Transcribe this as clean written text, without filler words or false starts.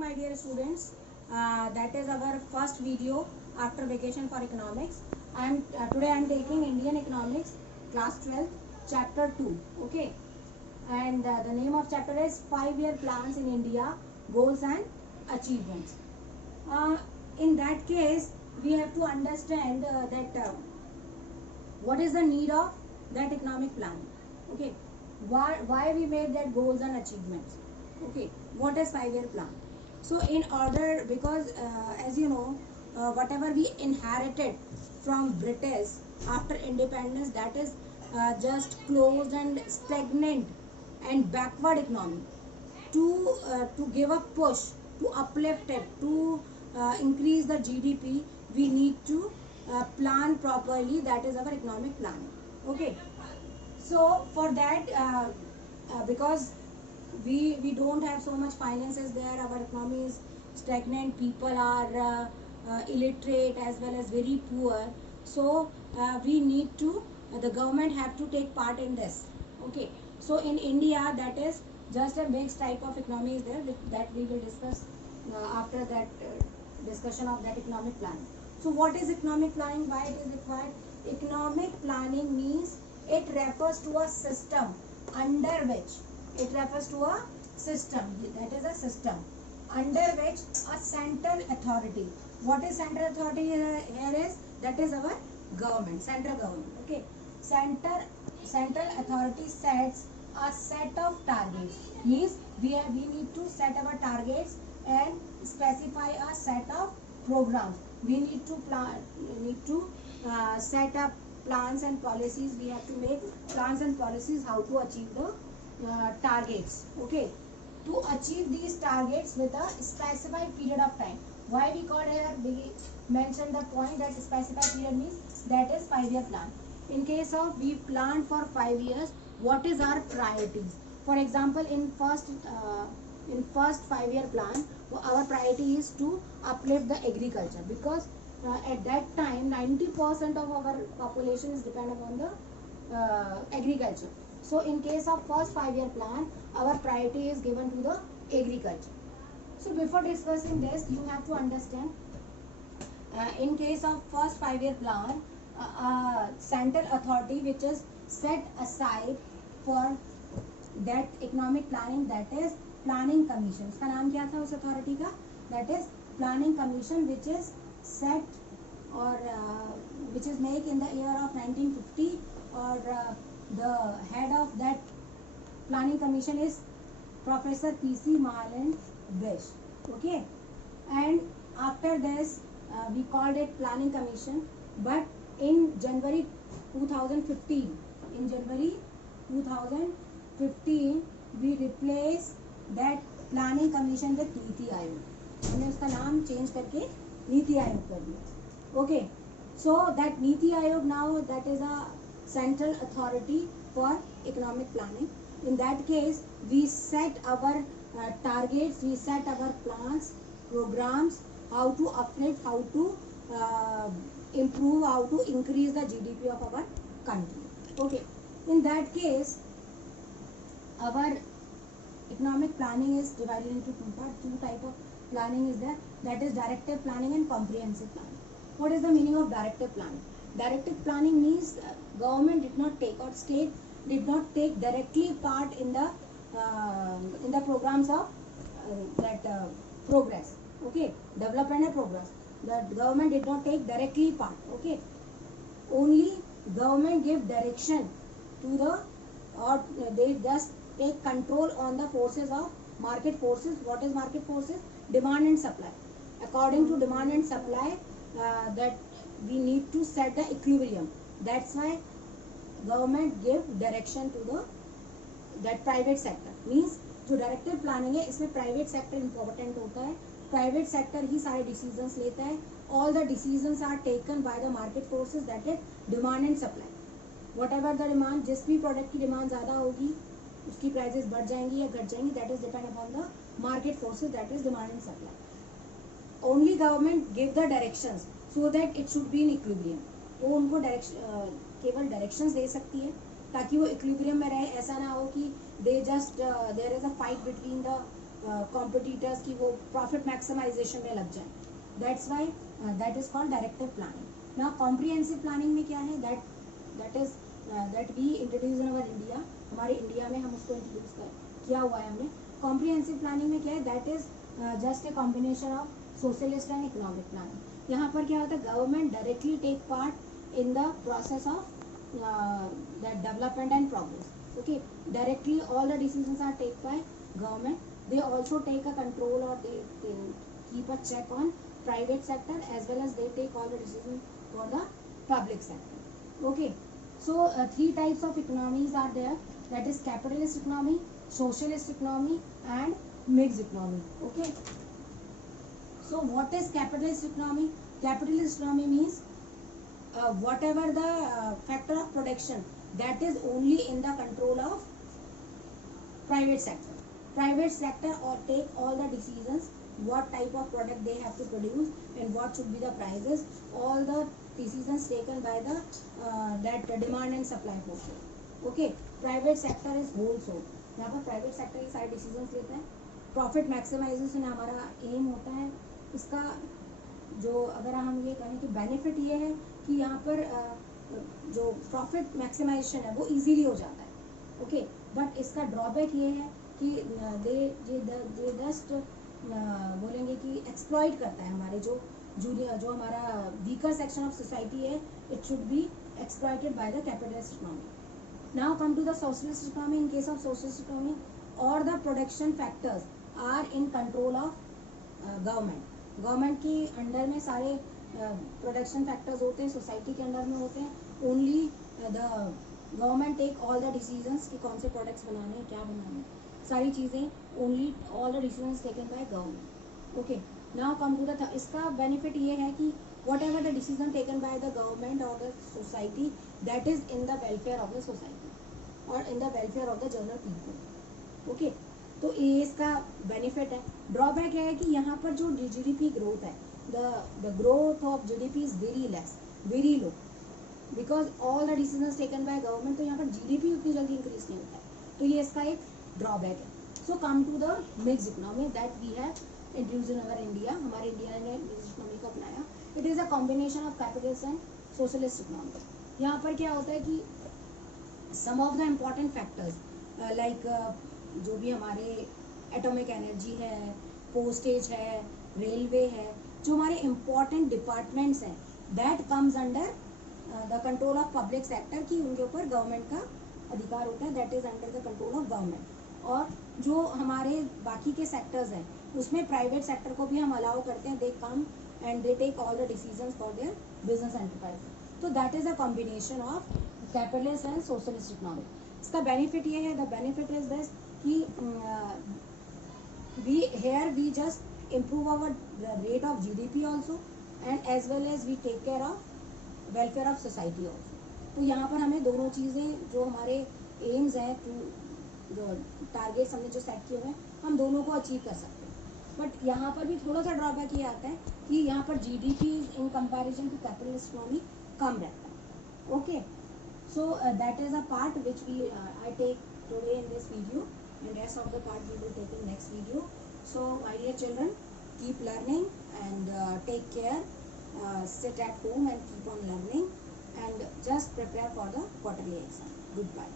My dear students, that is our first video after vacation for economics. I am taking Indian economics class 12 chapter 2. Okay, and the name of chapter is 5-year plans in India, goals and achievements. uh, in that case we have to understand that what is the need of that economic plan. Okay, why we made that goals and achievements. Okay, what is 5-year plan? So in order, because as you know, whatever we inherited from British after independence, that is just closed and stagnant and backward economy. To give a push, to uplift it, to increase the GDP, we need to plan properly. That is our economic plan. Okay, so for that, because we don't have so much finances there, our economy is stagnant, people are illiterate as well as very poor. So we need to, the government have to take part in this. Okay, so in India, that is just a mixed type of economy is there, that we will discuss after that discussion of that economic plan. So what is economic planning, why it is required? Economic planning means it refers to a system under which, it refers to a system, that is a system under which a central authority, what is central authority here is, that is our government, central government. Okay, central authority sets a set of targets, means we need to set our targets and specify a set of programs. We need to set up plans and policies. We have to make plans and policies how to achieve the targets. Okay, to achieve these targets with a specified period of time. Why we call here, we mentioned the point that specified period means that is 5-year plan. In case of we plan for 5 years, what is our priorities? For example, in first 5-year plan, our priority is to uplift the agriculture, because at that time 90% of our population is dependent upon the agriculture. So in case of first 5-year plan, our priority is given to the agriculture. So before discussing this, you have to understand, in case of first 5-year plan, central authority which is set aside for that economic planning, that is planning commission. इसका नाम क्या था उस authority का? That is planning commission, which is set or which is made in the year of 1950, or the head of that planning commission is Professor P.C. Mahaland Bish. Okay, and after this we called it planning commission, but in January 2015, we replaced that planning commission with NITI Aayog. हमने उसका नाम change करके नीति आयोग कर दिया. Okay, so that NITI Aayog now, that is a central authority for economic planning. In that case, we set our targets, we set our plans, programs, how to uplift, how to improve, how to increase the GDP of our country. Okay, in that case, our economic planning is divided into two parts. Two type of planning is there, that is directive planning and comprehensive planning. What is the meaning of directive planning? Directive planning means government did not take, or state did not take directly part in the programs of progress. Okay, development and progress. The government did not take directly part. Okay, only government give direction to the, or they just take control on the forces of market forces. What is market forces? Demand and supply. According to demand and supply, that we need to set the equilibrium. That's why government give direction to the that private sector. Means जो directive planning है, इसमें private sector important होता है. Private sector ही सारे decisions लेता है. All the decisions are taken by the market forces, that is demand and supply. Whatever the demand, जिस भी प्रोडक्ट की डिमांड ज़्यादा होगी उसकी प्राइसेस बढ़ जाएंगी या घट जाएंगी, that is depend upon the market forces, that is demand and supply. Only government give the directions so that it should be in equilibrium. वो उनको केवल डायरेक्शंस दे सकती है ताकि वो इक्विलिब्रियम में रहे. ऐसा ना हो कि they just there is a fight between the competitors की वो प्रॉफिट मैक्सिमाइजेशन में लग जाए. That's why that is called directive planning. Now comprehensive planning में क्या है, that we introduce in our India. हमारे इंडिया में हम उसको इंट्रोड्यूस किया हुआ है हमने. कॉम्प्रिहेंसिव प्लानिंग में क्या है, that is just a combination of socialist and economic planning. यहाँ पर क्या होता है, government directly take part in the process of that development and progress. Okay, directly all the decisions are taken by government. They also take a control, or they keep a check on private sector, as well as they take all the decisions for the public sector. Okay, so 3 types of economies are there, that is capitalist economy, socialist economy and mixed economy. Okay, so what is capitalist economy? Capitalist economy means whatever the factor of production, that is only in the control of private sector. Private sector or take all the decisions, what type of product they have to produce and what should be the prices. All the decisions taken by the that demand and supply forces. Okay, private sector is whole soul. यहाँ पर private sector ये सारे decisions लेते हैं. Profit maximization हमारा aim होता है. इसका जो अगर हम ये कहें कि benefit ये है कि यहाँ पर जो प्रॉफिट मैक्सिमाइजेशन है वो इजीली हो जाता है. ओके, बट इसका ड्रॉबैक ये है कि दे जस्ट बोलेंगे कि एक्सप्लॉइट करता है हमारे जो जो हमारा वीकर सेक्शन ऑफ सोसाइटी है. It should be exploited by the capitalist economy. Now come to the socialist economy. In case of socialist economy, और the production factors are in control of government. Government के under में सारे production factors होते हैं, society के under में होते हैं. Only the government take all the decisions कि कौन से प्रोडक्ट्स बनाने हैं, क्या बनाने हैं, सारी चीज़ें only all the decisions taken by government. Okay, now come to the इसका बेनिफिट ये है कि whatever the decision taken by the government और the society, that is in the welfare of the society और in the welfare of the general people. Okay, तो ये इसका benefit है. ड्रॉबैक है कि यहाँ पर जो GDP ग्रोथ है, the growth of GDP is very less, very low, because all the decisions taken by government. तो यहाँ पर GDP उतनी जल्दी इंक्रीज नहीं होता है, तो ये इसका एक ड्रॉबैक है. So come to the mixed economy that we have introduced in our India. हमारे इंडिया ने मिक्स्ड इकोनॉमी को अपनाया. It is a combination of capitalist and socialist economy. यहाँ पर क्या होता है कि some of the important factors like जो भी हमारे एटॉमिक एनर्जी है, पोस्टेज है, रेलवे है, जो हमारे इम्पॉर्टेंट डिपार्टमेंट्स हैं, that comes under the control of public sector, की उनके ऊपर गवर्नमेंट का अधिकार होता है. That is under the control of government. और जो हमारे बाकी के सेक्टर्स हैं उसमें प्राइवेट सेक्टर को भी हम अलाउ करते हैं. They come and they take all the decisions for their business enterprise. तो that is a combination of capitalist and socialist economy. इसका बेनिफिट ये है, द बेनिफिट इज दिस कि we just improve our rate of GDP also, and as well as we take care of welfare of society also. तो यहाँ पर हमें दोनों चीज़ें, जो हमारे एम्स हैं, टारगेट्स हमने जो सेट किए हुए हैं, हम दोनों को अचीव कर सकते हैं. बट यहाँ पर भी थोड़ा सा ड्रॉबैक ये आता है कि यहाँ पर GDP in comparison to capitalist economy कम रहता है. Okay, so that is a part which I take today in this video, and rest of the part we will take in next video. So my dear children, keep learning and take care. Sit at home and keep on learning, and just prepare for the quarterly exam. Goodbye.